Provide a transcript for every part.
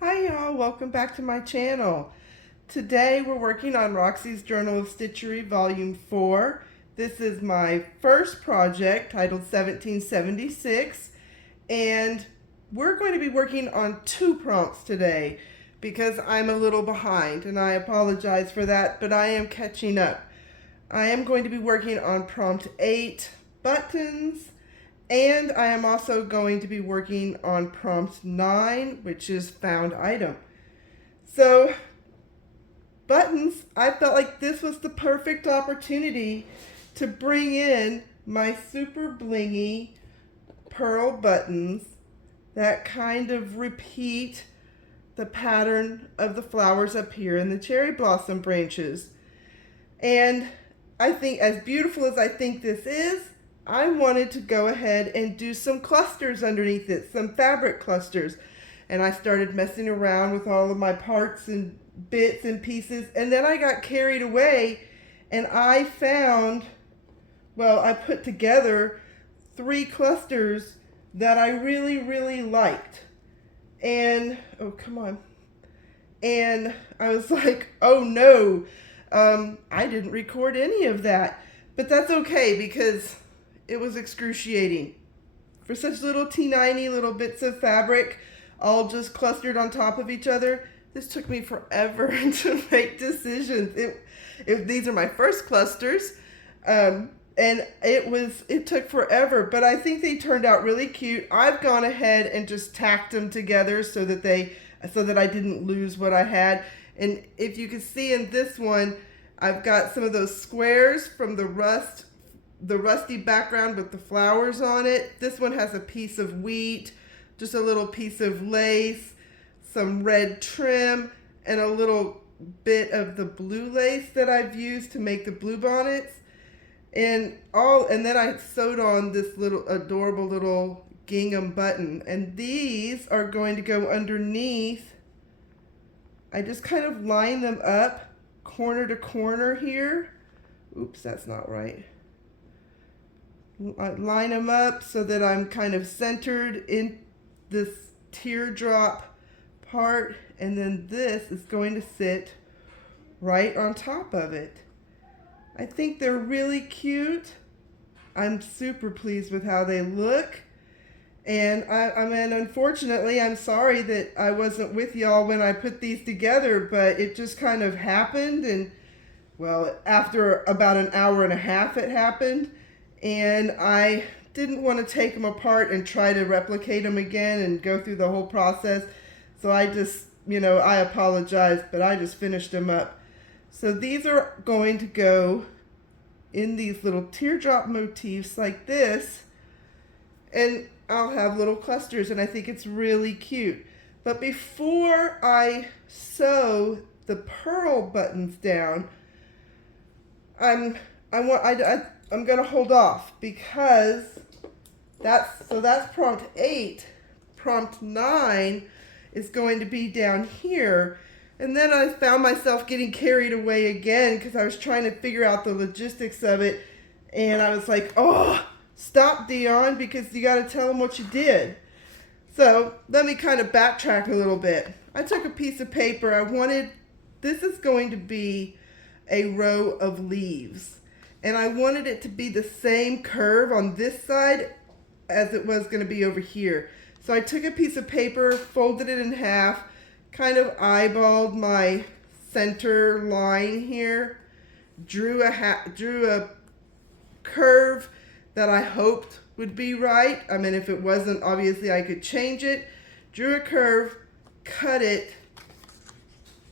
Hi y'all, welcome back to my channel. Today we're working on Roxy's Journal of Stitchery Volume 4. This is my first project titled 1776, and we're going to be working on 2 prompts today because I'm a little behind, and I apologize for that, but I am catching up. I am going to be working on prompt 8, buttons, and I am also going to be working on prompt 9, which is found item. So, buttons, I felt like this was the perfect opportunity to bring in my super blingy pearl buttons that kind of repeat the pattern of the flowers up here in the cherry blossom branches. And I think, as beautiful as I think this is, I wanted to go ahead and do some clusters underneath it, some fabric clusters. And I started messing around with all of my parts and bits and pieces. And then I got carried away and I found, well, I put together 3 clusters that I really liked. And, oh, come on. And I was like, oh no, I didn't record any of that. But that's okay because it was excruciating. For such little teeny little bits of fabric, all just clustered on top of each other, this took me forever to make decisions. If these are my first clusters, and it took forever, but I think they turned out really cute. I've gone ahead and just tacked them together so that I didn't lose what I had. And if you can see in this one, I've got some of those squares from the rusty background with the flowers on it. This one has a piece of wheat, just a little piece of lace, some red trim, and a little bit of the blue lace that I've used to make the blue bonnets. And then I sewed on this little adorable little gingham button, and these are going to go underneath. I just kind of line them up corner to corner here. Oops, that's not right. I line them up so that I'm kind of centered in this teardrop part, and then this is going to sit right on top of it. I think they're really cute. I'm super pleased with how they look. And I mean, unfortunately, I'm sorry that I wasn't with y'all when I put these together, but it just kind of happened. And well, after about an hour and a half, it happened. And I didn't want to take them apart and try to replicate them again and go through the whole process. So I just, I apologize, but I just finished them up. So these are going to go in these little teardrop motifs like this. And I'll have little clusters, and I think it's really cute. But before I sew the pearl buttons down, I'm going to hold off because that's prompt 8. Prompt 9 is going to be down here. And then I found myself getting carried away again because I was trying to figure out the logistics of it. And I was like, oh, stop, Dion, because you got to tell them what you did. So let me kind of backtrack a little bit. I took a piece of paper. This is going to be a row of leaves. And I wanted it to be the same curve on this side as it was going to be over here. So I took a piece of paper, folded it in half, kind of eyeballed my center line here, drew a curve that I hoped would be right. I mean, if it wasn't, obviously I could change it. Drew a curve, cut it,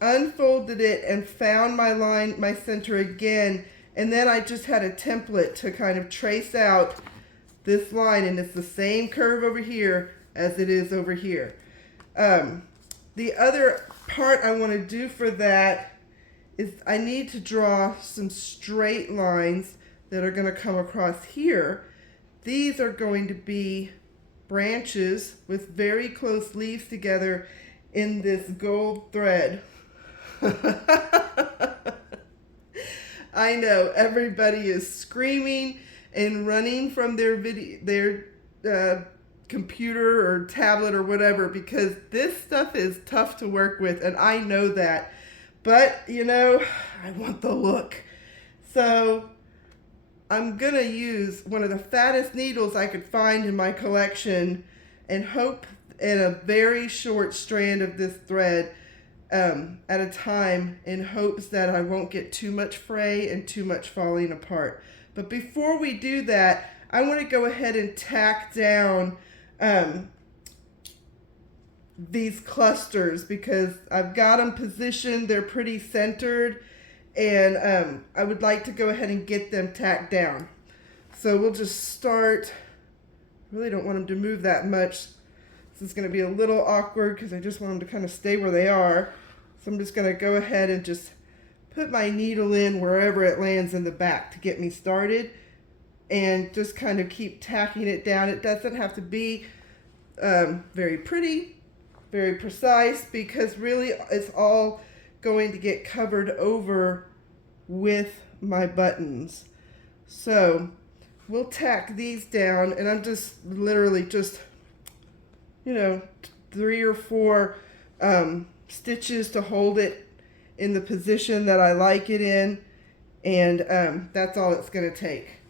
unfolded it, and found my line, my center again. And then I just had a template to kind of trace out this line, and it's the same curve over here as it is over here. The other part I want to do for that is I need to draw some straight lines that are going to come across here. These are going to be branches with very close leaves together in this gold thread. I know everybody is screaming and running from their computer or tablet or whatever, because this stuff is tough to work with, and I know that. But, you know, I want the look. So I'm gonna use one of the fattest needles I could find in my collection and hope in a very short strand of this thread at a time, in hopes that I won't get too much fray and too much falling apart. But before we do that, I want to go ahead and tack down these clusters, because I've got them positioned, they're pretty centered, and I would like to go ahead and get them tacked down. So we'll just start. Really don't want them to move that much. This is going to be a little awkward because I just want them to kind of stay where they are. So I'm just going to go ahead and just put my needle in wherever it lands in the back to get me started, and just kind of keep tacking it down. It doesn't have to be very pretty, very precise, because really it's all going to get covered over with my buttons. So we'll tack these down, and I'm just literally just, you know, 3 or 4 stitches to hold it in the position that I like it in, and that's all it's going to take.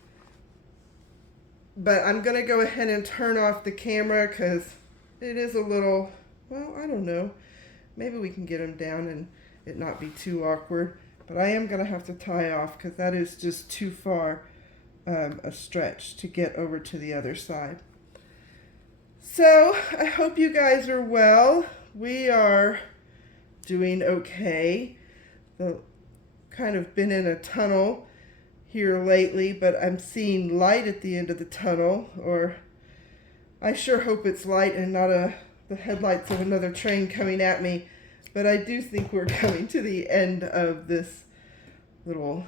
But I'm going to go ahead and turn off the camera because it is a little, well, I don't know. Maybe we can get them down and it not be too awkward. But I am going to have to tie off because that is just too far a stretch to get over to the other side. So I hope you guys are well. We are doing okay. Kind of been in a tunnel here lately, but I'm seeing light at the end of the tunnel, or I sure hope it's light and not the headlights of another train coming at me. But I do think we're coming to the end of this little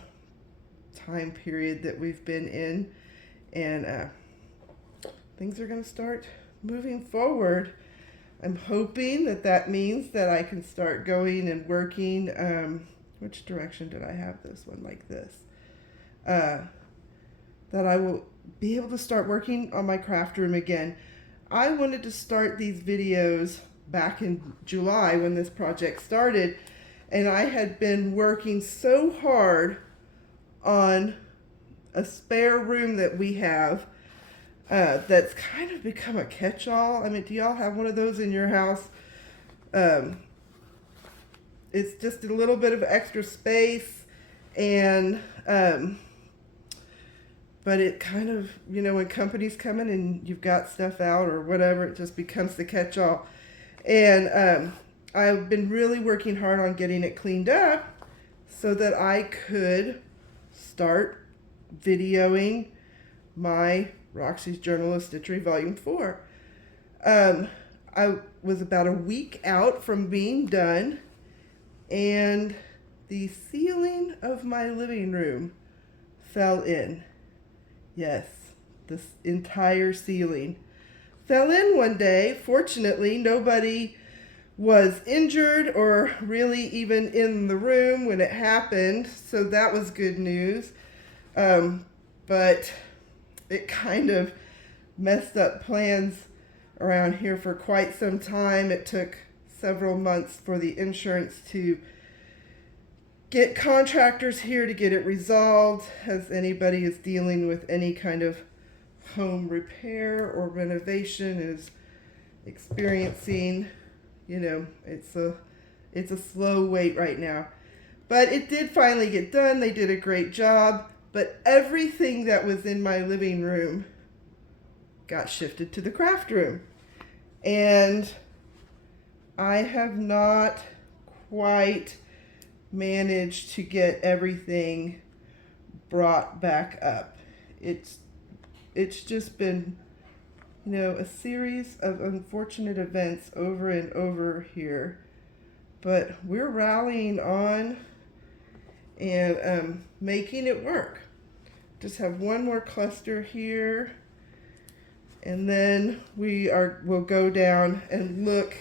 time period that we've been in, and things are going to start moving forward. I'm hoping that that means that I can start going and working. Which direction did I have this one? Like this. That I will be able to start working on my craft room again. I wanted to start these videos back in July when this project started, and I had been working so hard on a spare room that we have that's kind of become a catch-all. I mean, do y'all have one of those in your house? It's just a little bit of extra space, and but it kind of, you know, when companies come in and you've got stuff out or whatever, it just becomes the catch-all. And I've been really working hard on getting it cleaned up so that I could start videoing my Roxy's Journal of Stitchery Volume 4. I was about a week out from being done, and the ceiling of my living room fell in. Yes, this entire ceiling fell in one day. Fortunately, nobody was injured or really even in the room when it happened, so that was good news. But it kind of messed up plans around here for quite some time. It took several months for the insurance to get contractors here to get it resolved, as anybody is dealing with any kind of home repair or renovation is experiencing. You know, it's a slow wait right now. But it did finally get done. They did a great job. But everything that was in my living room got shifted to the craft room. And I have not quite managed to get everything brought back up. It's just been, you know, a series of unfortunate events over and over here. But we're rallying on and making it work. Just have one more cluster here, and then we'll go down and look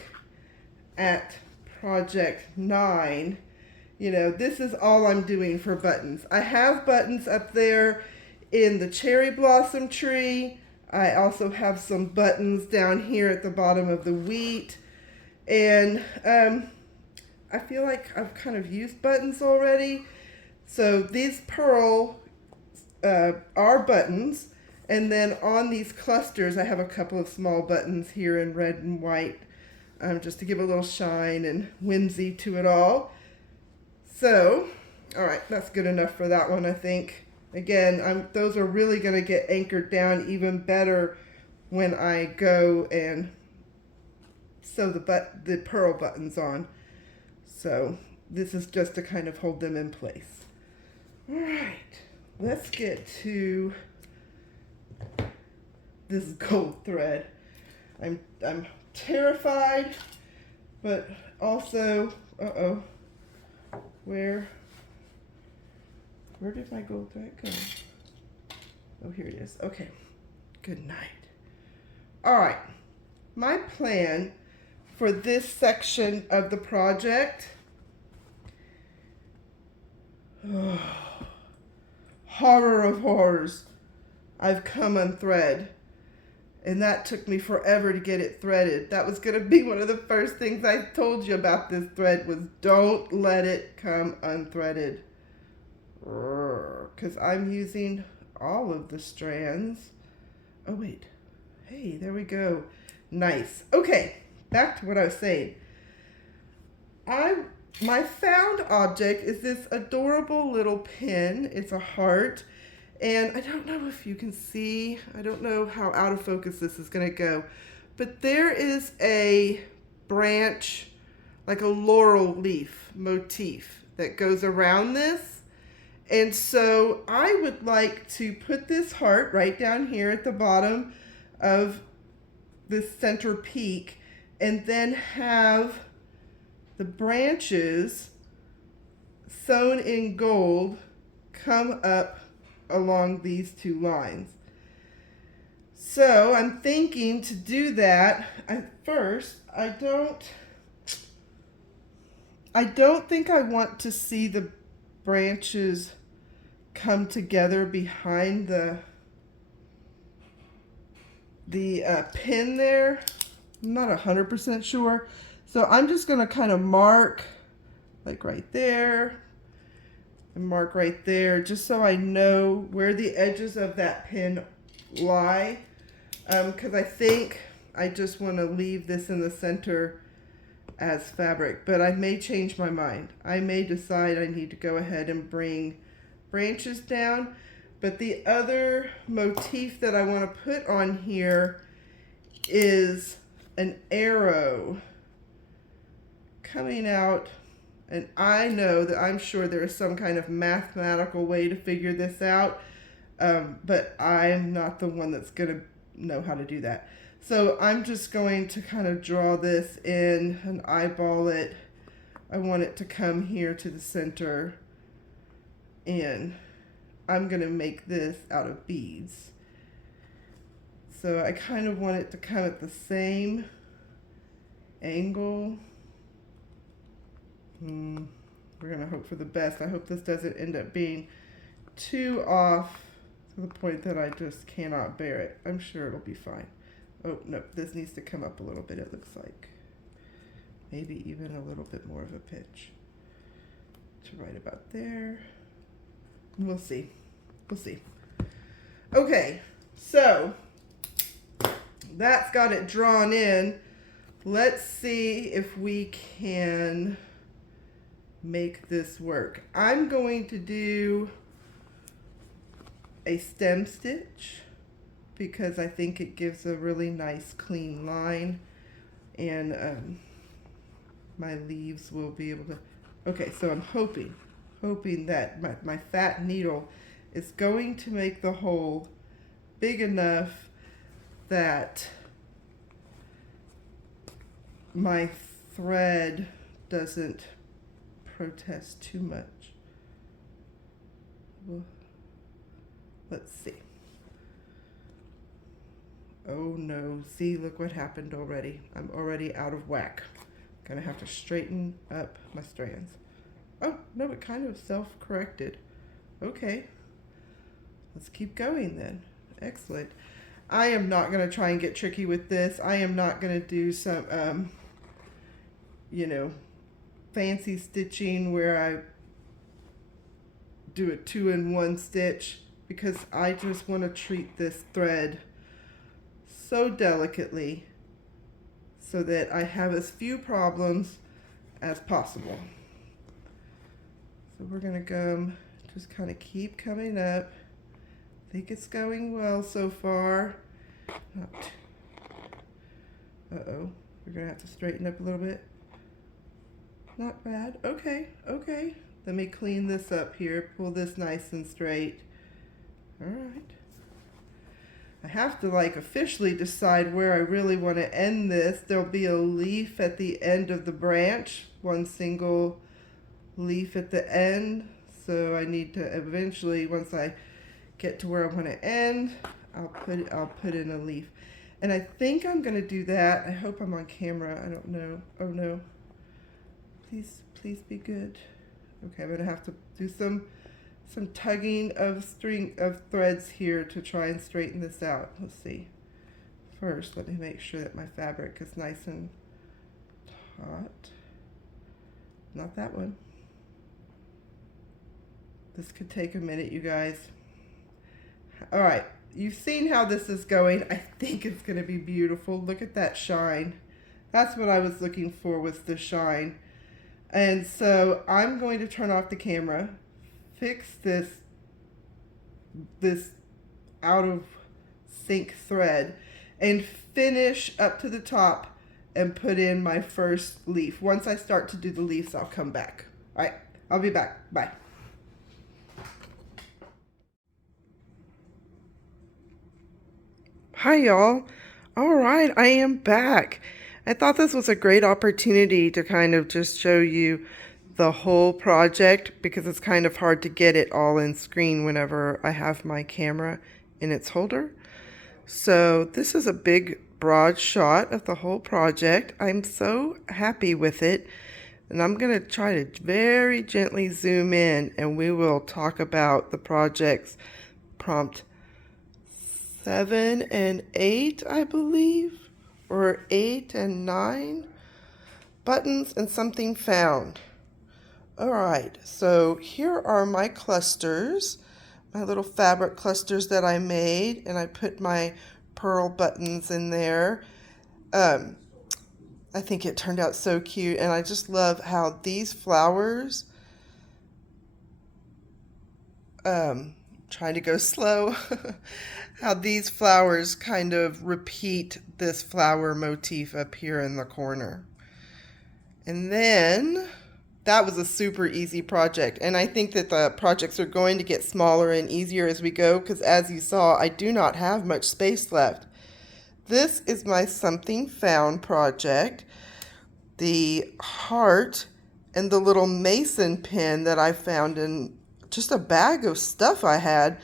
at project 9. You know, this is all I'm doing for buttons. I have buttons up there in the cherry blossom tree. I also have some buttons down here at the bottom of the wheat. And I feel like I've kind of used buttons already. So these pearl are buttons. And then on these clusters, I have a couple of small buttons here in red and white, just to give a little shine and whimsy to it all. So, all right, that's good enough for that one, I think. Again, those are really going to get anchored down even better when I go and sew the pearl buttons on. So this is just to kind of hold them in place. All right, let's get to this gold thread. I'm terrified, but also, where did my gold thread go? Oh, here it is. Okay, good night. All right, my plan for this section of the project, horror of horrors, I've come unthread. And that took me forever to get it threaded. That was going to be one of the first things I told you about this thread was don't let it come unthreaded. Because I'm using all of the strands. Oh, wait. Hey, there we go. Nice. Okay, back to what I was saying. My found object is this adorable little pin. It's a heart. And I don't know if you can see, I don't know how out of focus this is going to go, but there is a branch, like a laurel leaf motif that goes around this. And so I would like to put this heart right down here at the bottom of this center peak and then have the branches sewn in gold come up along these two lines. So I'm thinking to do that. At first, I don't think I want to see the branches come together behind the pin there. I'm not 100% sure. So I'm just going to kind of mark like right there and mark right there just so I know where the edges of that pin lie. Because I think I just want to leave this in the center as fabric, but I may change my mind. I may decide I need to go ahead and bring branches down. But the other motif that I want to put on here is an arrow coming out, and I know that I'm sure there is some kind of mathematical way to figure this out, but I'm not the one that's going to know how to do that. So I'm just going to kind of draw this in and eyeball it. I want it to come here to the center, and I'm going to make this out of beads. So I kind of want it to come at the same angle. We're going to hope for the best. I hope this doesn't end up being too off to the point that I just cannot bear it. I'm sure it'll be fine. Oh, no, this needs to come up a little bit, it looks like. Maybe even a little bit more of a pitch to right about there. We'll see. We'll see. Okay, so that's got it drawn in. Let's see if we can make this work. I'm going to do a stem stitch because I think it gives a really nice clean line, and my leaves will be able to. Okay, so I'm hoping that my fat needle is going to make the hole big enough that my thread doesn't protest too much. Well, let's see. Oh no, see, look what happened already. I'm already out of whack. Gonna have to straighten up my strands. Oh, no, it kind of self-corrected. Okay, let's keep going then. Excellent. I am not going to try and get tricky with this. I am not going to do some, you know, fancy stitching where I do a 2-in-1 stitch, because I just want to treat this thread so delicately so that I have as few problems as possible. So we're going to go, just kind of keep coming up. I think it's going well so far. Uh-oh, we're going to have to straighten up a little bit. Not bad. Okay, okay. Let me clean this up here, pull this nice and straight. All right. I have to like officially decide where I really want to end this. There'll be a leaf at the end of the branch, one single leaf at the end. So I need to eventually, once I get to where I want to end, I'll put in a leaf. And I think I'm going to do that. I hope I'm on camera. I don't know. Oh no. Please be good. Okay, I'm going to have to do some tugging of threads here to try and straighten this out. Let's see. First, let me make sure that my fabric is nice and taut. Not that one. This could take a minute, you guys. All right, you've seen how this is going. I think it's going to be beautiful. Look at that shine. That's what I was looking for, was the shine. And so I'm going to turn off the camera, fix this out of sync thread, and finish up to the top and put in my first leaf. Once I start to do the leaves, I'll come back. All right, I'll be back. Bye. Hi, y'all. All right, I am back. I thought this was a great opportunity to kind of just show you the whole project, because it's kind of hard to get it all in screen whenever I have my camera in its holder. So this is a big broad shot of the whole project. I'm so happy with it, and I'm going to try to very gently zoom in, and we will talk about the project's prompt 7 and 8, I believe, or 8 and 9 buttons and something found. All right, so here are my clusters, my little fabric clusters that I made, and I put my pearl buttons in there. I think it turned out so cute, and I just love how these flowers, trying to go slow, how these flowers kind of repeat this flower motif up here in the corner. And then that was a super easy project, and I think that the projects are going to get smaller and easier as we go, because as you saw, I do not have much space left. This is my something found project. The heart and the little mason pin that I found in just a bag of stuff I had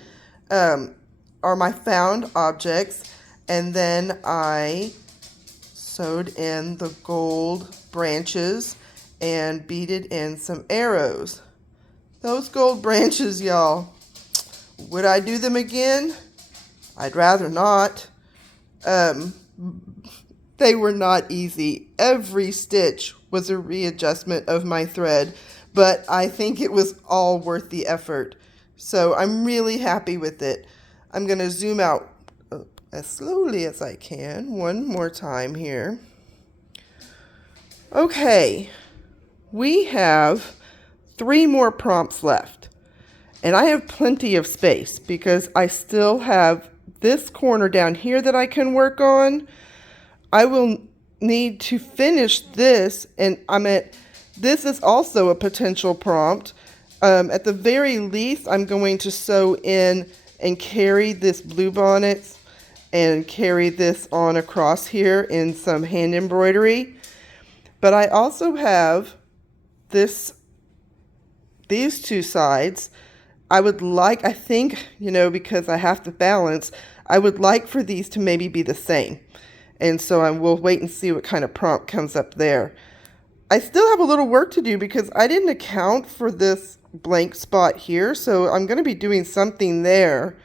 are my found objects, and then I sewed in the gold branches and beaded in some arrows. Those gold branches, y'all, would I do them again? I'd rather not. They were not easy. Every stitch was a readjustment of my thread, but I think it was all worth the effort. So I'm really happy with it. I'm going to zoom out as slowly as I can one more time here. Okay, we have 3 more prompts left, and I have plenty of space because I still have this corner down here that I can work on. I will need to finish this, and this is also a potential prompt. At the very least, I'm going to sew in and carry this blue bonnet and carry this on across here in some hand embroidery. But I also have these 2 sides. I think, because I have to balance, I would like for these to maybe be the same. And so I will wait and see what kind of prompt comes up there. I still have a little work to do because I didn't account for this blank spot here. So I'm going to be doing something there.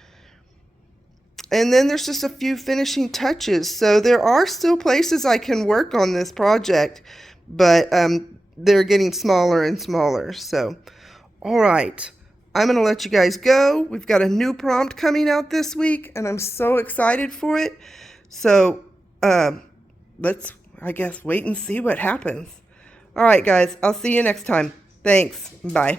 And then there's just a few finishing touches. So there are still places I can work on this project, but they're getting smaller and smaller. So, all right, I'm going to let you guys go. We've got a new prompt coming out this week, and I'm so excited for it. So let's, I guess, wait and see what happens. All right, guys, I'll see you next time. Thanks. Bye.